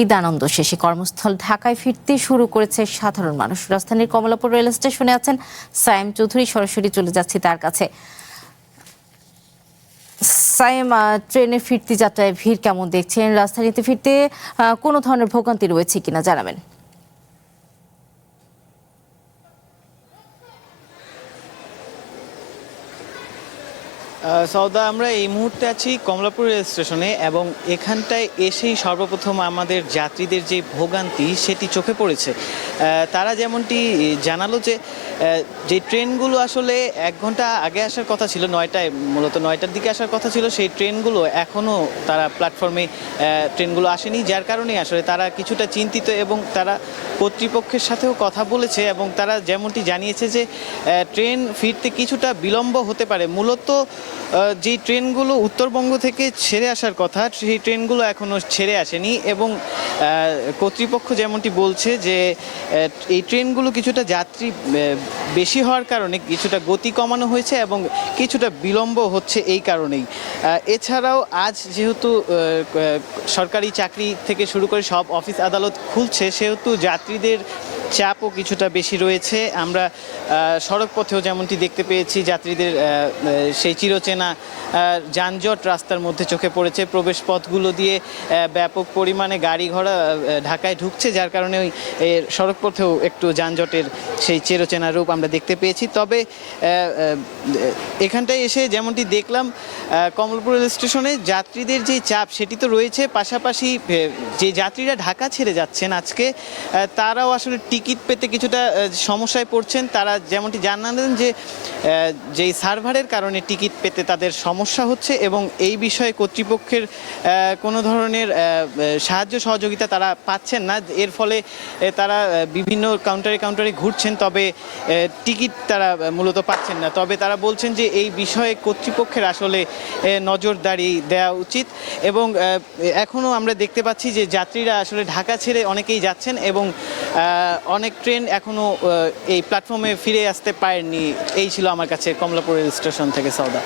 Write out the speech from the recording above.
ঈদ আনন্দ শেষে কর্মস্থল ঢাকায় ফিরতে শুরু করেছে সাধারণ মানুষ। রাজধানীর কমলাপুর রেল স্টেশনে আছেন সায়েম চৌধুরী, সরাসরি চলে যাচ্ছি তার কাছে। সায়েম, ট্রেনে ফিরতি যাত্রায় ভিড় কেমন দেখছেন? রাজধানীতে ফিরতে কোনো ধরনের ভোগান্তি রয়েছে কিনা জানাবেন। সৌদা, আমরা এই মুহূর্তে আছি কমলাপুর রেল স্টেশনে এবং এখানটায় এসেই সর্বপ্রথম আমাদের যাত্রীদের যে ভোগান্তি সেটি চোখে পড়েছে। তারা যেমনটি জানালো যে ট্রেনগুলো আসলে 1 ঘন্টা আগে আসার কথা ছিল, 9টায়, মূলত 9টার দিকে আসার কথা ছিল, সেই ট্রেনগুলো এখনও তারা প্ল্যাটফর্মে ট্রেনগুলো আসেনি, যার কারণে আসলে তারা কিছুটা চিন্তিত এবং তারা কর্তৃপক্ষের সাথেও কথা বলেছে এবং তারা যেমনটি জানিয়েছে যে ট্রেন ফিরতে কিছুটা বিলম্ব হতে পারে। মূলত যে ট্রেনগুলো উত্তরবঙ্গ থেকে ছেড়ে আসার কথা সেই ট্রেনগুলো এখনও ছেড়ে আসেনি এবং কর্তৃপক্ষ যেমনটি বলছে যে এই ট্রেনগুলো কিছুটা যাত্রী বেশি হওয়ার কারণে কিছুটা গতি কমানো হয়েছে এবং কিছুটা বিলম্ব হচ্ছে এই কারণেই। এছাড়াও আজ যেহেতু সরকারি চাকরি থেকে শুরু করে সব অফিস আদালত খুলছে, সেহেতু যাত্রীদের চাপও কিছুটা বেশি রয়েছে। আমরা সড়ক পথেও যেমনটি দেখতে পেয়েছি যাত্রীদের সেই চিরচেনা যানজট রাস্তার মধ্যে চোখে পড়েছে। প্রবেশ পথগুলো দিয়ে ব্যাপক পরিমাণে গাড়ি ঘোড়া ঢাকায় ঢুকছে, যার কারণে ওই সড়ক পথেও একটু যানজটের সেই চিরচেনা রূপ আমরা দেখতে পেয়েছি। তবে এখানটায় এসে যেমনটি দেখলাম কমলাপুর রেল স্টেশনে যাত্রীদের যে চাপ সেটি তো রয়েছে, পাশাপাশি যে যাত্রীরা ঢাকা ছেড়ে যাচ্ছেন আজকে তারাও আসলে টিকিট পেতে কিছুটা সমস্যায় পড়ছেন। তারা যেমনটি জানালেন যে যেই সার্ভারের কারণে টিকিট পেতে তাদের সমস্যা হচ্ছে এবং এই বিষয়ে কর্তৃপক্ষের কোনো ধরনের সাহায্য সহযোগিতা তারা পাচ্ছেন না। এর ফলে তারা বিভিন্ন কাউন্টারে ঘুরছেন, তবে টিকিট তারা মূলত পাচ্ছেন না। তবে তারা বলছেন যে এই বিষয়ে কর্তৃপক্ষের আসলে নজরদারি দেওয়া উচিত এবং এখনও আমরা দেখতে পাচ্ছি যে যাত্রীরা আসলে ঢাকা ছেড়ে অনেকেই যাচ্ছেন এবং অনেক ট্রেন এখনও এই প্ল্যাটফর্মে ফিরে আসতে পারেনি। এই ছিল আমার কাছে কমলাপুর রেল স্টেশন থেকে সৌদা।